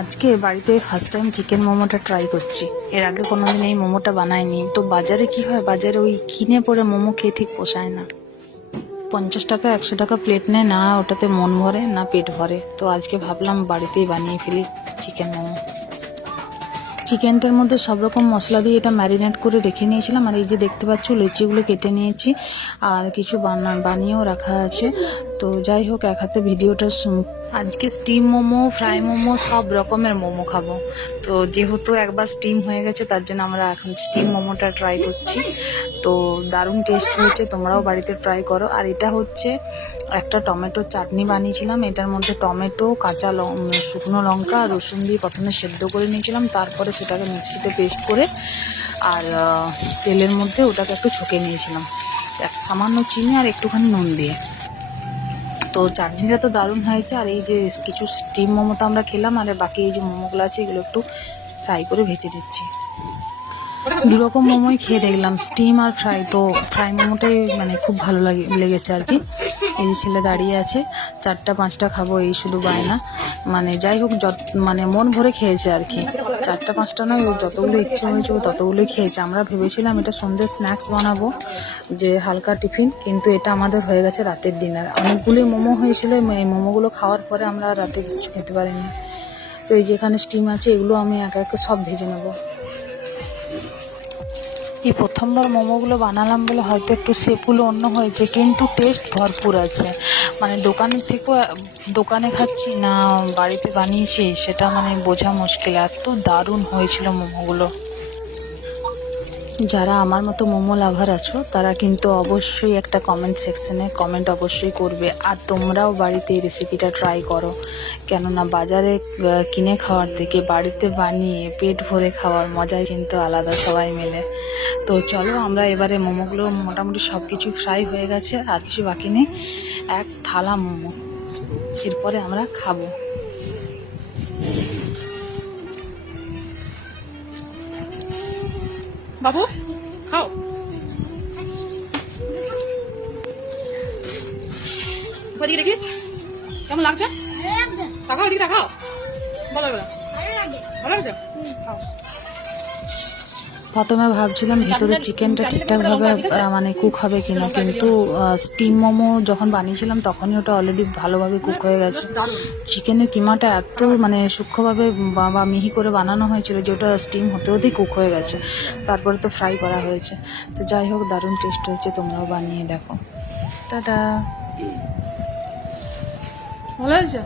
আজকে বাড়িতে first time chicken মোমোটা ট্রাই করছি। এর আগে কোনোদিন এই মোমোটা বানাইনি। তো বাজারে কি হয়, বাজারে ওই কিনে পরে মোমো খেয়ে ঠিক পোষায় না। 50 টাকা 100 টাকা প্লেট নেয় না, ওটাতে মন ভরে না পেট ভরে। তো আজকে ভাবলাম বাড়িতেই বানিয়ে ফেলি চিকেন মোমো। চিকেনটার মধ্যে সব রকম মশলা দিয়ে এটা ম্যারিনেট করে রেখে নিয়েছিলাম। আর এই যে দেখতে পাচ্ছ লেচিগুলো কেটে নিয়েছি, আর কিছু বানিয়েও রাখা আছে। তো যাই হোক, এক হাতে ভিডিওটা আজকে স্টিম মোমো, ফ্রাই মোমো, সব রকমের মোমো খাবো। তো যেহেতু একবার স্টিম হয়ে গেছে, তার জন্য আমরা এখন স্টিম মোমোটা ট্রাই করছি। তো দারুণ টেস্ট হয়েছে, তোমরাও বাড়িতে ট্রাই করো। আর এটা হচ্ছে একটা টমেটো চাটনি বানিয়েছিলাম। এটার মধ্যে টমেটো, কাঁচা শুকনো লঙ্কা, রসুন দিয়ে প্রথমে সেদ্ধ করে নিয়েছিলাম, তারপরে সেটাকে মিক্সিতে পেস্ট করে আর তেলের মধ্যে ওটাকে একটু ছকে নিয়েছিলাম, সামান্য চিনি আর একটুখানি নুন দিয়ে। তো চাটনিটা তো দারুণ হয়েছে। আর এই যে কিছু স্টিম মোমো তো আমরা খেলাম, আর বাকি এই যে মোমোগুলো আছে এগুলো একটু ফ্রাই করে ভেজে দিচ্ছি। দুরকম মোমোই খেয়ে দেখলাম, স্টিম আর ফ্রাই। তো ফ্রাই মোমোটাই মানে খুব ভালো লেগেছে আর কি। এই যে ছেলে দাঁড়িয়ে আছে, 4টা 5টা খাবো এই শুধু বায়না। মানে যাই হোক, মানে মন ভরে খেয়েছে আর কি। 4টা 5টা নয়, ও যতগুলো ইচ্ছে হয়েছে ও ততগুলোই খেয়েছে। আমরা ভেবেছিলাম এটা সন্ধ্যের স্ন্যাক্স বানাবো, যে হালকা টিফিন, কিন্তু এটা আমাদের হয়ে গেছে রাতের ডিনার। অনেকগুলোই মোমো হয়েছিল, এই মোমোগুলো খাওয়ার পরে আমরা রাতে কিছু খেতে পারিনি। তো এই যেখানে স্টিম আছে এগুলো আমি একা একা সব ভেজে নেবো। এই প্রথমবার মোমোগুলো বানালাম বলে হয়তো একটু শেপগুলো অন্য হয়েছে, কিন্তু টেস্ট ভরপুর আছে। মানে দোকানের থেকেও, দোকানে খাচ্ছি না বাড়িতে বানিয়েছি সেটা মানে বোঝা মুশকিল, এত দারুণ হয়েছিল মোমোগুলো। যারা আমার মতো মোমো লাভার আছো তারা কিন্তু অবশ্যই একটা কমেন্ট সেকশনে কমেন্ট অবশ্যই করবে। আর তোমরাও বাড়িতে এই রেসিপিটা ট্রাই করো, কেননা বাজারে কিনে খাওয়ার থেকে বাড়িতে বানিয়ে পেট ভরে খাওয়ার মজাই কিন্তু আলাদা সবাই মিলে। তো চলো, আমরা এবারে মোমোগুলো মোটামুটি সব কিছু ফ্রাই হয়ে গেছে, আর কিছু বাকি নেই। এক থালা মোমো, এরপরে আমরা খাবো। বাবু খাও, ওদিকে দেখি কেমন লাগছে, তাকাও ওদিকে তাকাও, বলো বলো ভালো লাগছে, খাও। প্রথমে ভাবছিলাম ভিতরে চিকেনটা ঠিকঠাকভাবে মানে কুক হবে কিনা, কিন্তু স্টিম মোমো যখন বানিয়েছিলাম তখনই ওটা অলরেডি ভালোভাবে কুক হয়ে গেছে। চিকেনের কিমাটা এত মানে সূক্ষ্মভাবে বা মিহি করে বানানো হয়েছিল যে ওটা স্টিম হতে হতেই কুক হয়ে গেছে, তারপরে তো ফ্রাই করা হয়েছে। তো যাই হোক, দারুণ টেস্ট হয়েছে, তোমরাও বানিয়ে দেখো। টাটা। ভালো হয়েছে।